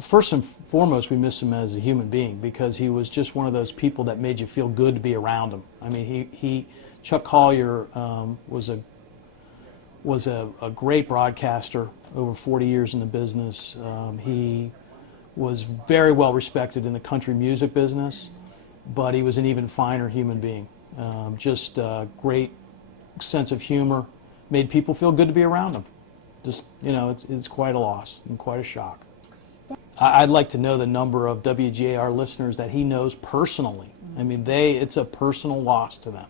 first and foremost, we miss him as a human being because he was just one of those people that made you feel good to be around him. I mean, Chuck Collier was a great broadcaster, over 40 years in the business. He was very well respected in the country music business, but he was an even finer human being. Just a great sense of humor, made people feel good to be around him. Just, you know, it's quite a loss and quite a shock. I'd like to know the number of WGAR listeners that he knows personally. I mean, it's a personal loss to them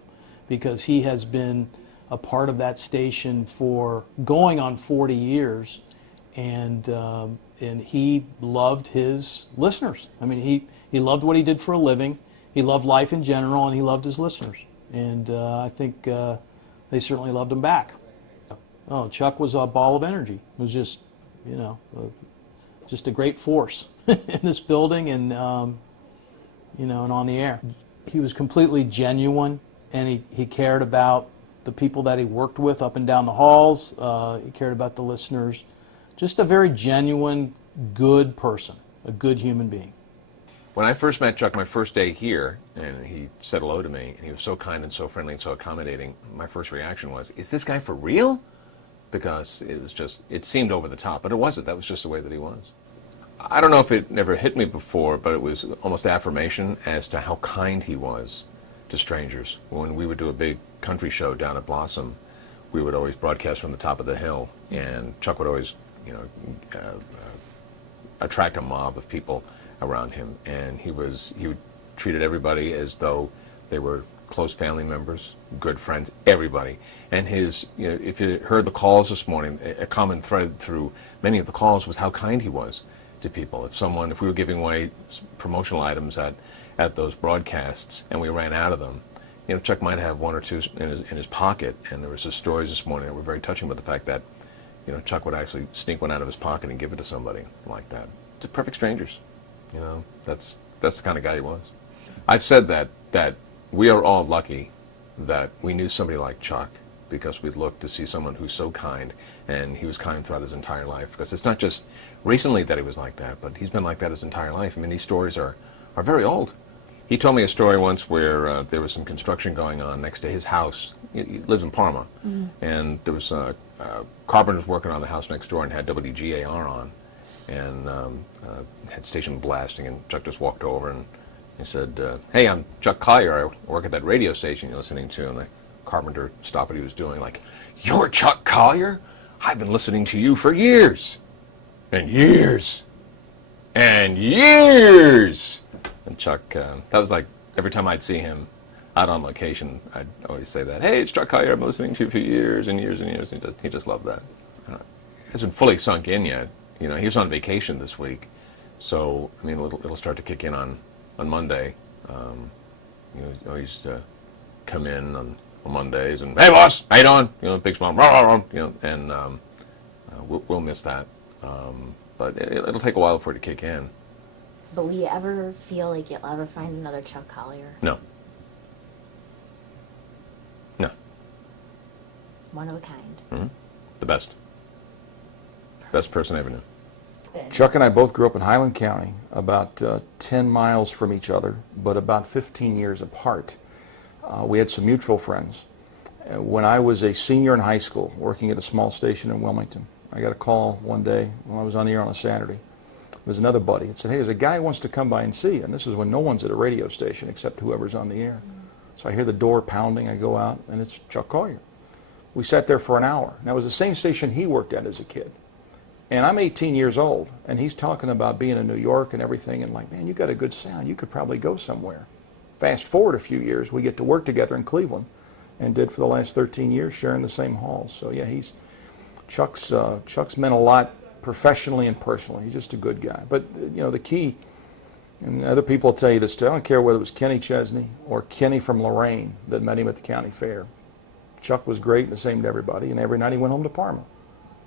because he has been a part of that station for going on 40 years, and he loved his listeners. I mean, he loved what he did for a living. He loved life in general, and he loved his listeners. And I think they certainly loved him back. Oh, Chuck was a ball of energy. It was just, you know, just a great force in this building and, you know, and on the air. He was completely genuine, and he cared about the people that he worked with up and down the halls. He cared about the listeners. Just a very genuine, good person, a good human being. When I first met Chuck my first day here, and he said hello to me, and he was so kind and so friendly and so accommodating, my first reaction was, is this guy for real? Because it seemed over the top, but it wasn't. That was just the way that he was. I don't know if it never hit me before, but it was almost affirmation as to how kind he was to strangers. When we would do a big country show down at Blossom, we would always broadcast from the top of the hill, and Chuck would always, you know, attract a mob of people around him, and he treated everybody as though they were close family members, good friends, everybody. And his, you know, if you heard the calls this morning, a common thread through many of the calls was how kind he was to people. If we were giving away promotional items at those broadcasts and we ran out of them, you know, Chuck might have one or two in his pocket, and there was some stories this morning that were very touching about the fact that, you know, Chuck would actually sneak one out of his pocket and give it to somebody like that. To perfect strangers, you know, that's the kind of guy he was. I've said that we are all lucky that we knew somebody like Chuck, because we'd look to see someone who's so kind, and he was kind throughout his entire life, because it's not just recently that he was like that, but he's been like that his entire life. I mean, these stories are very old. He told me a story once where there was some construction going on next to his house. He lives in Parma, and there was carpenters working on the house next door and had WGAR on, and had station blasting, and Chuck just walked over and he said, hey, I'm Chuck Collier. I work at that radio station you're listening to. And the carpenter stopped what he was doing, like, you're Chuck Collier? I've been listening to you for years. And years. And years. And Chuck, that was like every time I'd see him out on location, I'd always say that, hey, it's Chuck Collier. I've been listening to you for years and years and years. And he just loved that. It hasn't fully sunk in yet. You know, he was on vacation this week. So, I mean, it'll start to kick in on Monday. You know, he always come in on Mondays and, hey boss, how you doing? You know, big smile, you know, and we'll miss that. But it'll take a while for it to kick in. But will you ever feel like you'll ever find another Chuck Collier? No. No. One of a kind. Mm-hmm. The best. Best person I ever knew. Chuck and I both grew up in Highland County, about 10 miles from each other, but about 15 years apart. We had some mutual friends. When I was a senior in high school, working at a small station in Wilmington, I got a call one day when I was on the air on a Saturday. It was another buddy. It said, hey, there's a guy who wants to come by and see you. And this is when no one's at a radio station except whoever's on the air. So I hear the door pounding. I go out, and it's Chuck Collier. We sat there for an hour. Now, it was the same station he worked at as a kid. And I'm 18 years old, and he's talking about being in New York and everything, and like, man, you got a good sound. You could probably go somewhere. Fast forward a few years, we get to work together in Cleveland, and did for the last 13 years, sharing the same halls. So yeah, Chuck's meant a lot professionally and personally. He's just a good guy. But you know, the key, and other people will tell you this too, I don't care whether it was Kenny Chesney or Kenny from Lorraine that met him at the county fair. Chuck was great and the same to everybody, and every night he went home to Parma.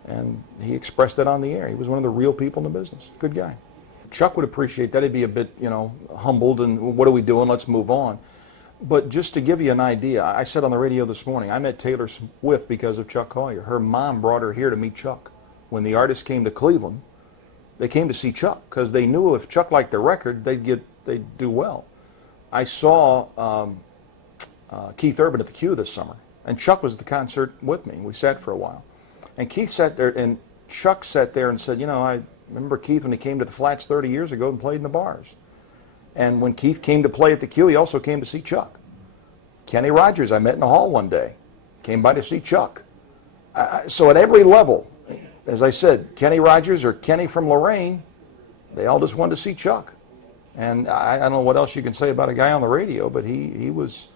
And he expressed that on the air. He was one of the real people in the business. Good guy. Chuck would appreciate that. He'd be a bit, you know, humbled and what are we doing? Let's move on. But just to give you an idea, I said on the radio this morning, I met Taylor Swift because of Chuck Collier. Her mom brought her here to meet Chuck. When the artist came to Cleveland, They came to see Chuck because they knew if Chuck liked their record, they'd do well. I saw Keith Urban at the Q this summer, and Chuck was at the concert with me. We sat for a while, and Keith sat there, and Chuck sat there and said, you know, I remember Keith when he came to the Flats 30 years ago and played in the bars. And when Keith came to play at the Q, he also came to see Chuck. Kenny Rogers, I met in the hall one day, came by to see Chuck. So at every level, as I said, Kenny Rogers or Kenny from Lorraine, they all just wanted to see Chuck. And I don't know what else you can say about a guy on the radio, but he was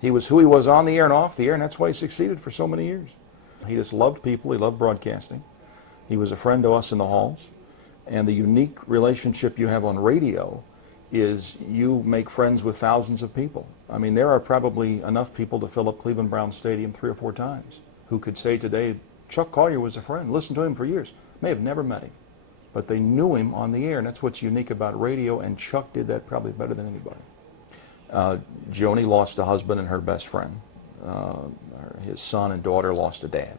who he was on the air and off the air, and that's why he succeeded for so many years. He just loved people. He loved broadcasting. He was a friend to us in the halls. And the unique relationship you have on radio is you make friends with thousands of people. I mean, there are probably enough people to fill up Cleveland Browns Stadium 3 or 4 times who could say today, Chuck Collier was a friend, listened to him for years, may have never met him, but they knew him on the air, and that's what's unique about radio, and Chuck did that probably better than anybody. Joni lost a husband and her best friend. His son and daughter lost a dad.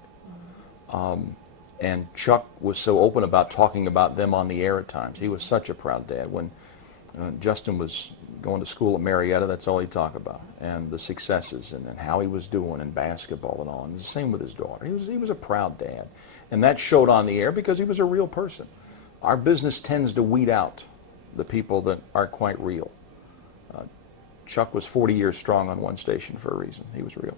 And Chuck was so open about talking about them on the air at times. He was such a proud dad. When Justin was going to school at Marietta, that's all he'd talk about, and the successes and how he was doing in basketball and all. And the same with his daughter. He was a proud dad. And that showed on the air because he was a real person. Our business tends to weed out the people that aren't quite real. Chuck was 40 years strong on one station for a reason. He was real.